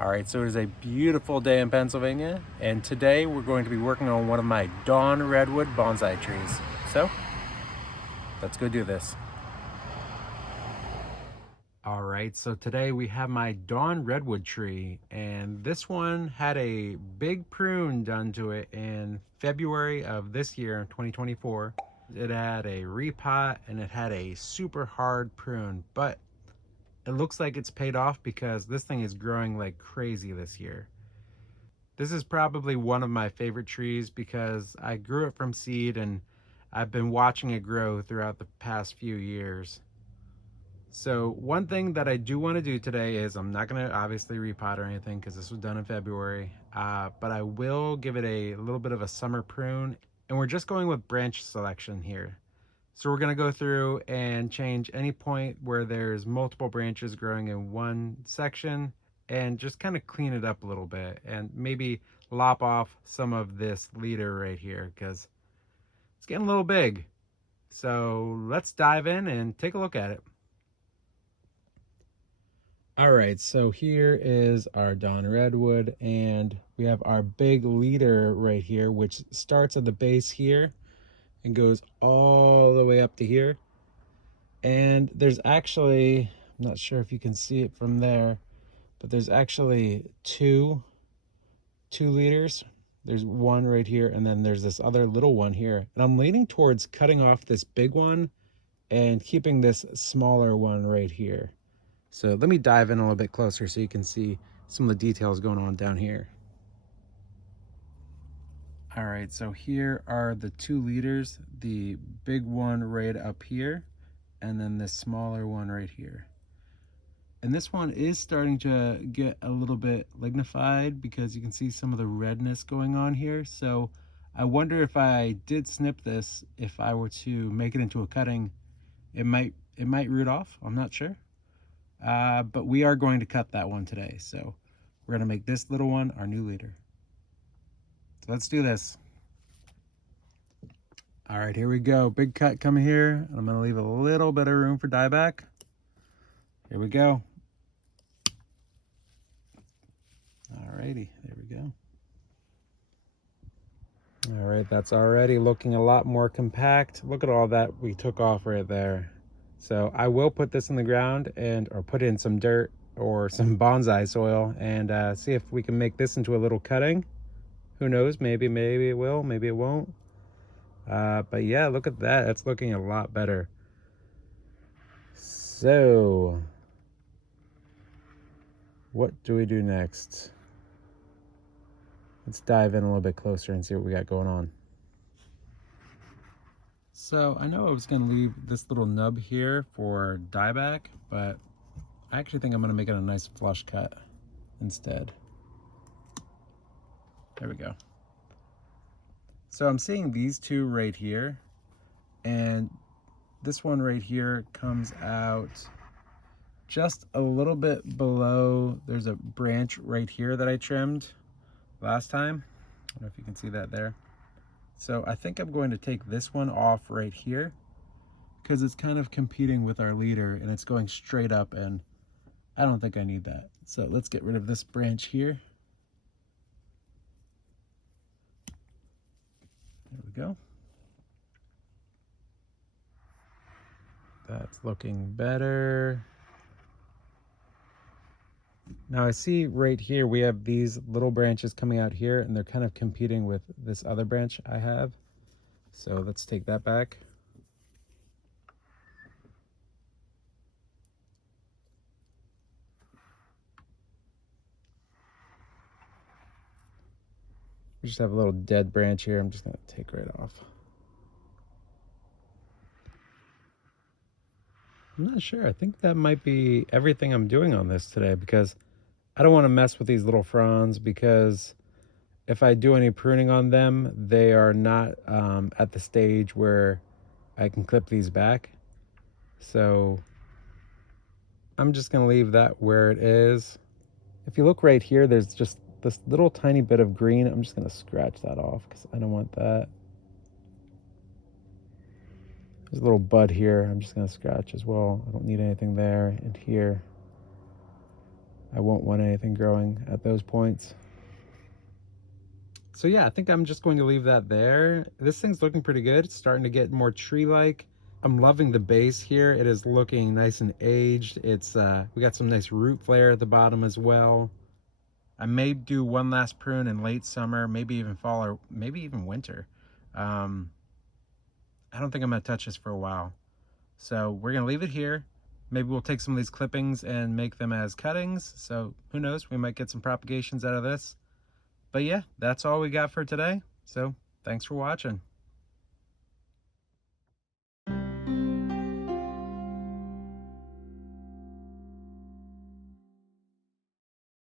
All right, so it is a beautiful day in Pennsylvania, and today we're going to be working on one of my Dawn Redwood bonsai trees. So, let's go do this. All right, so today we have my Dawn Redwood tree, and this one had a big prune done to it in February of this year, 2024. It had a repot and it had a super hard prune, but it looks like it's paid off because this thing is growing like crazy this year. This is probably one of my favorite trees because I grew it from seed and I've been watching it grow throughout the past few years. So one thing that I do want to do today is I'm not going to obviously repot or anything because this was done in February, but I will give it a little bit of a summer prune, and we're just going with branch selection here. So we're going to go through and change any point where there's multiple branches growing in one section and just kind of clean it up a little bit and maybe lop off some of this leader right here because it's getting a little big. So let's dive in and take a look at it. All right, so here is our Dawn Redwood, and we have our big leader right here, which starts at the base here and goes all the way up to here. And there's actually, I'm not sure if you can see it from there, but there's actually two leaders. There's one right here, and then there's this other little one here. And I'm leaning towards cutting off this big one and keeping this smaller one right here. So let me dive in a little bit closer so you can see some of the details going on down here. All right, so here are the two leaders, the big one right up here, and then the smaller one right here. And this one is starting to get a little bit lignified because you can see some of the redness going on here. So I wonder if I did snip this, if I were to make it into a cutting, it might root off. I'm not sure. But we are going to cut that one today. So we're going to make this little one our new leader. So let's do this. All right, here we go. Big cut coming here. I'm going to leave a little bit of room for dieback. Here we go. All righty, there we go. All right, that's already looking a lot more compact. Look at all that we took off right there. So I will put this in the ground or put in some dirt or some bonsai soil and see if we can make this into a little cutting. Who knows, maybe it will, maybe it won't. But yeah, look at that, that's looking a lot better. So what do we do next? Let's dive in a little bit closer and see what we got going on. So I know I was going to leave this little nub here for dieback, but I actually think I'm going to make it a nice flush cut instead. There we go. So I'm seeing these two right here, and this one right here comes out just a little bit below. There's a branch right here that I trimmed last time. I don't know if you can see that there. So I think I'm going to take this one off right here because it's kind of competing with our leader and it's going straight up, and I don't think I need that. So let's get rid of this branch here. There we go. That's looking better. Now I see right here we have these little branches coming out here and they're kind of competing with this other branch I have. So let's take that back. We just have a little dead branch here. I'm just going to take right off. I'm not sure. I think that might be everything I'm doing on this today because I don't want to mess with these little fronds because if I do any pruning on them, they are not at the stage where I can clip these back. So I'm just going to leave that where it is. If you look right here, there's just this little tiny bit of green. I'm just going to scratch that off because I don't want that. There's a little bud here. I'm just going to scratch as well. I don't need anything there and here. I won't want anything growing at those points. So yeah, I think I'm just going to leave that there. This thing's looking pretty good. It's starting to get more tree-like. I'm loving the base here. It is looking nice and aged. It's we got some nice root flare at the bottom as well. I may do one last prune in late summer, maybe even fall, or maybe even winter. I don't think I'm gonna touch this for a while. So we're gonna leave it here. Maybe we'll take some of these clippings and make them as cuttings. So who knows, we might get some propagations out of this. But yeah, that's all we got for today. So thanks for watching.